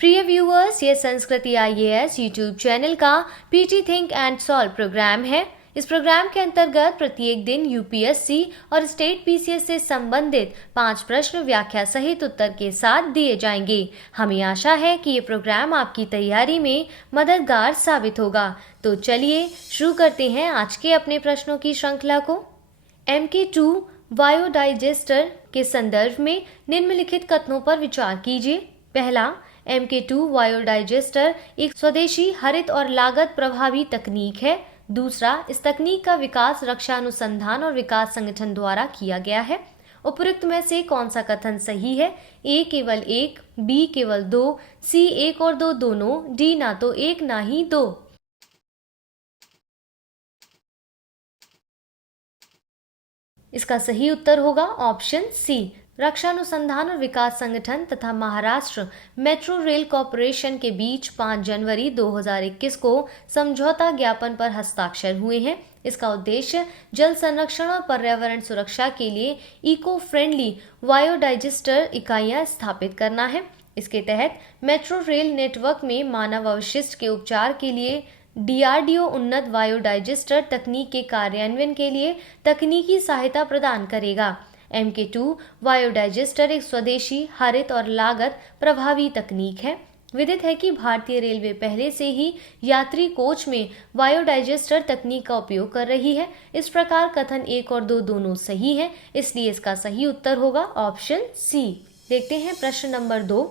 प्रिय व्यूअर्स, ये Sanskriti IAS YouTube channel का PT think and solve program है। इस प्रोग्राम के अंतर्गत प्रत्येक दिन यूपीएससी और स्टेट पीसीएस से संबंधित 5 प्रश्न व्याख्या सहित उत्तर के साथ दिए जाएंगे। हमें आशा है कि ये प्रोग्राम आपकी तैयारी में मददगार साबित होगा। तो चलिए शुरू करते हैं आज के अपने प्रश्नों की श्रृंखला को। MK2 बायोडाइजेस्टर के संदर्भ में निम्नलिखित कथनों पर विचार कीजिए। पहला, MK2 बायोडाइजेस्टर एक स्वदेशी हरित और लागत प्रभावी तकनीक है। दूसरा, इस तकनीक का विकास रक्षा अनुसंधान और विकास संगठन द्वारा किया गया है। उपरोक्त में से कौन सा कथन सही है? A केवल 1, B केवल 2, C 1 और 2 दोनों, D ना तो 1 ना ही 2। इसका सही उत्तर होगा ऑप्शन सी। रक्षा अनुसंधान और विकास संगठन तथा महाराष्ट्र मेट्रो रेल कॉरपोरेशन के बीच 5 जनवरी 2021 को समझौता ज्ञापन पर हस्ताक्षर हुए हैं। इसका उद्देश्य जल संरक्षण और पर्यावरण सुरक्षा के लिए इको फ्रेंडली बायोडाइजेस्टर इकाइयां स्थापित करना है। इसके तहत मेट्रो रेल नेटवर्क में मानव अवशिष्ट के उपचार के लिए DRDO उन्नत बायोडाइजेस्टर तकनीक के कार्यान्वयन के लिए तकनीकी सहायता प्रदान करेगा। MK2 बायोडाइजेस्टर एक स्वदेशी हरित और लागत प्रभावी तकनीक है। विदित है कि भारतीय रेलवे पहले से ही यात्री कोच में बायोडाइजेस्टर तकनीक का उपयोग कर रही है। इस प्रकार कथन 1 और 2 दोनों सही हैं, इसलिए इसका सही उत्तर होगा ऑप्शन सी। देखते हैं प्रश्न नंबर 2।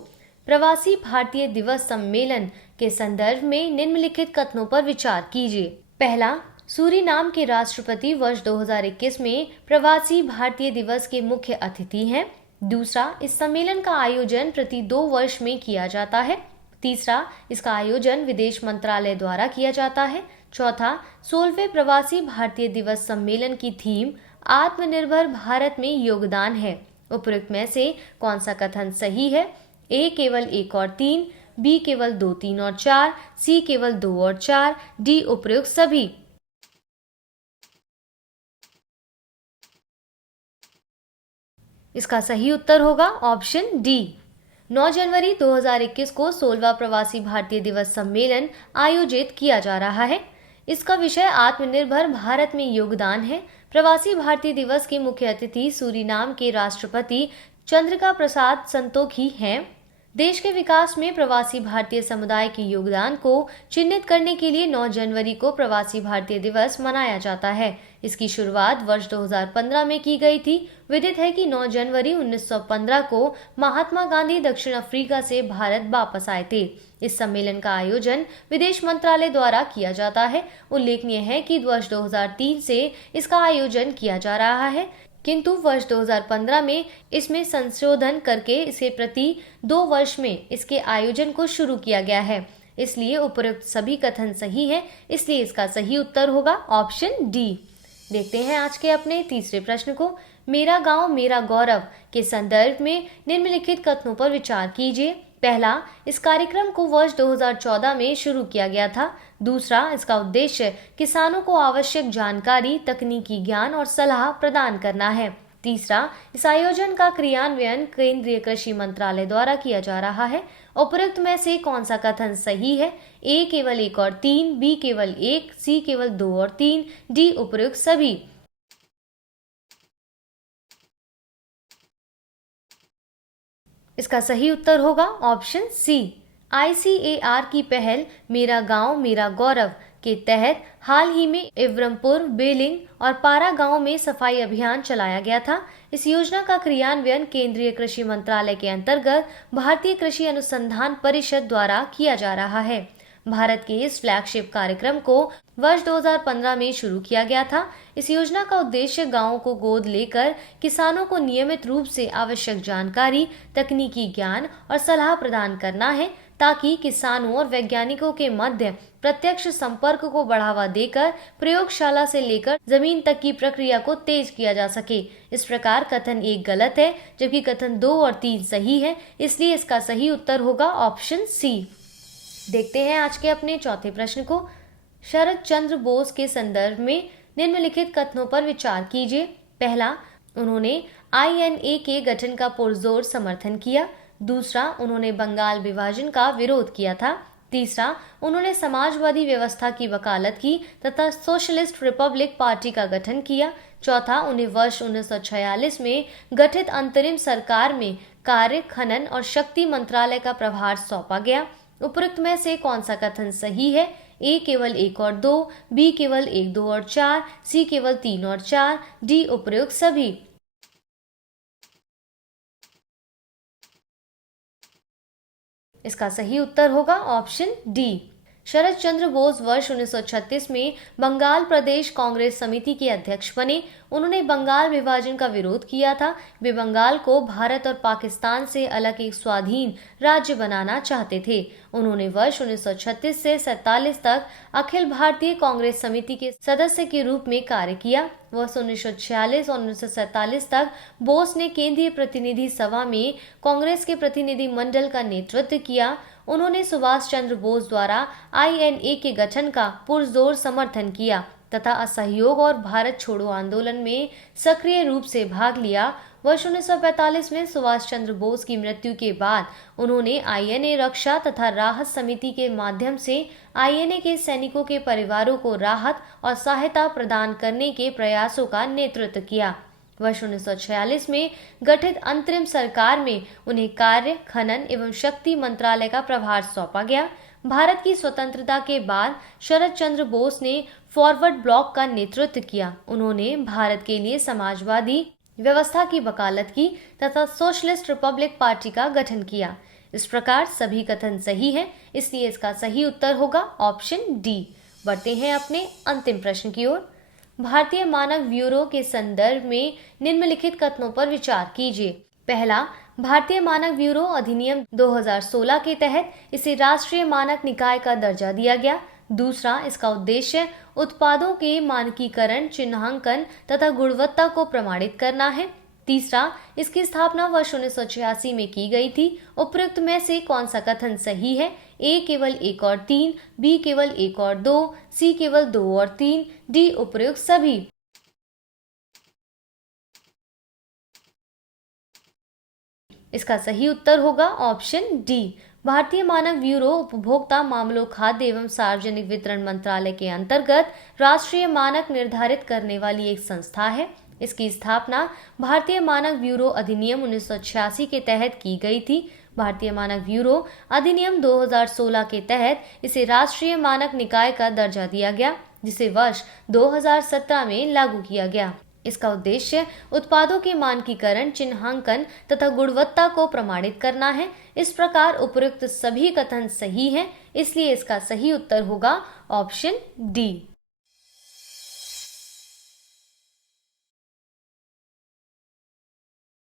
प्रवासी भारतीय दिवस सम्मेलन के संदर्भ में निम्नलिखित कथनों पर विचार कीजिए। पहला, सूरीनाम के राष्ट्रपति वर्ष 2021 में प्रवासी भारतीय दिवस के मुख्य अतिथि हैं। दूसरा, इस सम्मेलन का आयोजन प्रति 2 वर्ष में किया जाता है। तीसरा, इसका आयोजन विदेश मंत्रालय द्वारा किया जाता है। चौथा, 16वें प्रवासी भारतीय दिवस सम्मेलन की थीम आत्मनिर्भर भारत में योगदान है। उपरोक्त में से कौन सा कथन सही है? A केवल 1 और 3, B केवल 2, 3 और 4, C केवल 2 और 4, D उपरोक्त सभी। इसका सही उत्तर होगा ऑप्शन डी। 9 जनवरी 2021 को 16वां प्रवासी भारतीय दिवस सम्मेलन आयोजित किया जा रहा है। इसका विषय आत्मनिर्भर भारत में योगदान है। प्रवासी भारतीय दिवस के मुख्य अतिथि सूरीनाम के राष्ट्रपति चंद्रिका प्रसाद संतोखी हैं। देश के विकास में प्रवासी भारतीय समुदाय के योगदान को चिन्हित करने के लिए 9 जनवरी को प्रवासी भारतीय दिवस मनाया जाता है। इसकी शुरुआत वर्ष 2015 में की गई थी। विदित है कि 9 जनवरी 1915 को महात्मा गांधी दक्षिण अफ्रीका से भारत वापस आए थे। इस सम्मेलन का आयोजन विदेश मंत्रालय द्वारा किया जाता है। उल्लेखनीय है कि वर्ष 2003 से इसका आयोजन किया जा रहा है, किंतु वर्ष 2015 में इसमें संशोधन करके इसे प्रति 2 वर्ष में इसके आयोजन को शुरू किया गया है। इसलिए उपरोक्त सभी कथन सही है, इसलिए इसका सही उत्तर होगा ऑप्शन डी। देखते हैं आज के अपने तीसरे प्रश्न को। मेरा गांव मेरा गौरव के संदर्भ में निम्नलिखित कथनों पर विचार कीजिए। पहला, इस कार्यक्रम को वर्ष 2014 में शुरू किया गया था। दूसरा, इसका उद्देश्य किसानों को आवश्यक जानकारी, तकनीकी ज्ञान और सलाह प्रदान करना है। तीसरा, इस आयोजन का क्रियान्वयन केंद्रीय कृषि मंत्रालय द्वारा किया जा रहा है। उपरोक्त में से कौन सा कथन सही है? A केवल 1 और 3, B केवल 1, C केवल 2 और 3, D उपरोक्त सभी। इसका सही उत्तर होगा ऑप्शन सी। ICAR की पहल मेरा गांव मेरा गौरव के तहत हाल ही में इब्रमपुर, बेलिंग और पारा गांव में सफाई अभियान चलाया गया था। इस योजना का क्रियान्वयन केंद्रीय कृषि मंत्रालय के अंतर्गत भारतीय कृषि अनुसंधान परिषद द्वारा किया जा रहा है। भारत के इस फ्लैगशिप कार्यक्रम को वर्ष 2015 में शुरू किया गया था। इस योजना का उद्देश्य गांवों को गोद लेकर किसानों को नियमित रूप से आवश्यक जानकारी, तकनीकी ज्ञान और सलाह प्रदान करना है, ताकि किसानों और वैज्ञानिकों के मध्य प्रत्यक्ष संपर्क को बढ़ावा देकर प्रयोगशाला से लेकर जमीन तक की प्रक्रिया को तेज किया जा सके। इस प्रकार कथन 1 गलत है, जबकि कथन 2 और 3 सही है, इसलिए इसका सही उत्तर होगा ऑप्शन सी। देखते हैं आज के अपने चौथे प्रश्न को। शरद चंद्र बोस के संदर्भ में निम्नलिखित कथनों पर विचार कीजिए। पहला, उन्होंने INA के गठन का पुरजोर समर्थन किया। दूसरा, उन्होंने बंगाल विभाजन का विरोध किया था। तीसरा, उन्होंने समाजवादी व्यवस्था की वकालत की तथा सोशलिस्ट रिपब्लिक पार्टी का गठन किया। चौथा, उन्हें वर्ष 1946 में गठित अंतरिम सरकार में कार्य, खनन और शक्ति मंत्रालय का प्रभार सौंपा गया। उपरोक्त में से कौन सा कथन सही है? ए केवल 1 और 2, बी केवल 1, 2 और 4, सी केवल 3 और 4, डी उपरोक्त सभी। इसका सही उत्तर होगा ऑप्शन डी। शरद चंद्र बोस वर्ष 1936 में बंगाल प्रदेश कांग्रेस समिति के अध्यक्ष बने। उन्होंने बंगाल विभाजन का विरोध किया था। वे बंगाल को भारत और पाकिस्तान से अलग एक स्वाधीन राज्य बनाना चाहते थे। उन्होंने वर्ष 1936 से 47 तक अखिल भारतीय कांग्रेस समिति के सदस्य के रूप में कार्य किया। वर्ष 1946 और 1947 तक बोस ने केंद्रीय प्रतिनिधि सभा में कांग्रेस के प्रतिनिधि मंडल का नेतृत्व किया। उन्होंने सुभाष चंद्र बोस द्वारा INA के गठन का पुरजोर समर्थन किया तथा असहयोग और भारत छोड़ो आंदोलन में सक्रिय रूप से भाग लिया। वर्ष 1945 में सुभाष चंद्र बोस की मृत्यु के बाद उन्होंने INA रक्षा तथा राहत समिति के माध्यम से INA के सैनिकों के परिवारों को राहत और सहायता प्रदान करने के प्रयासों का नेतृत्व किया। वर्ष 1946 में गठित अंतरिम सरकार में उन्हें कार्य, खनन एवं शक्ति मंत्रालय का प्रभार सौंपा गया। भारत की स्वतंत्रता के बाद शरद चंद्र बोस ने फॉरवर्ड ब्लॉक का नेतृत्व किया। उन्होंने भारत के लिए समाजवादी व्यवस्था की वकालत की तथा सोशलिस्ट रिपब्लिक पार्टी का गठन किया। इस प्रकार सभी कथन सही हैं, इसलिए इसका सही उत्तर होगा ऑप्शन डी। बढ़ते हैं अपने अंतिम प्रश्न की ओर। भारतीय मानक ब्यूरो के संदर्भ में निम्नलिखित कथनों पर विचार कीजिए। पहला, भारतीय मानक ब्यूरो अधिनियम 2016 के तहत इसे राष्ट्रीय मानक निकाय का दर्जा दिया गया। दूसरा, इसका उद्देश्य उत्पादों के मानकीकरण, चिन्हांकन तथा गुणवत्ता को प्रमाणित करना है। तीसरा, इसकी स्थापना वर्ष 1986 में की गई थी। उपरोक्त में से कौन सा कथन सही है? ए केवल 1 और 3, बी केवल 1 और 2, सी केवल 2 और 3, डी उपरोक्त सभी। इसका सही उत्तर होगा ऑप्शन डी। भारतीय मानक ब्यूरो उपभोक्ता मामलों, खाद्य एवं सार्वजनिक वितरण मंत्रालय के अंतर्गत राष्ट्रीय मानक निर्धारित करने वाली एक संस्था है। इसकी स्थापना भारतीय मानक ब्यूरो अधिनियम 1986 के तहत की गई थी। भारतीय मानक ब्यूरो अधिनियम 2016 के तहत इसे राष्ट्रीय मानक निकाय का दर्जा दिया गया, जिसे वर्ष 2017 में लागू किया गया। इसका उद्देश्य उत्पादों के मानकीकरण, चिन्हांकन तथा गुणवत्ता को प्रमाणित करना है। इस प्रकार उपयुक्त सभी कथन सही हैं, इसलिए इसका सही उत्तर होगा ऑप्शन डी।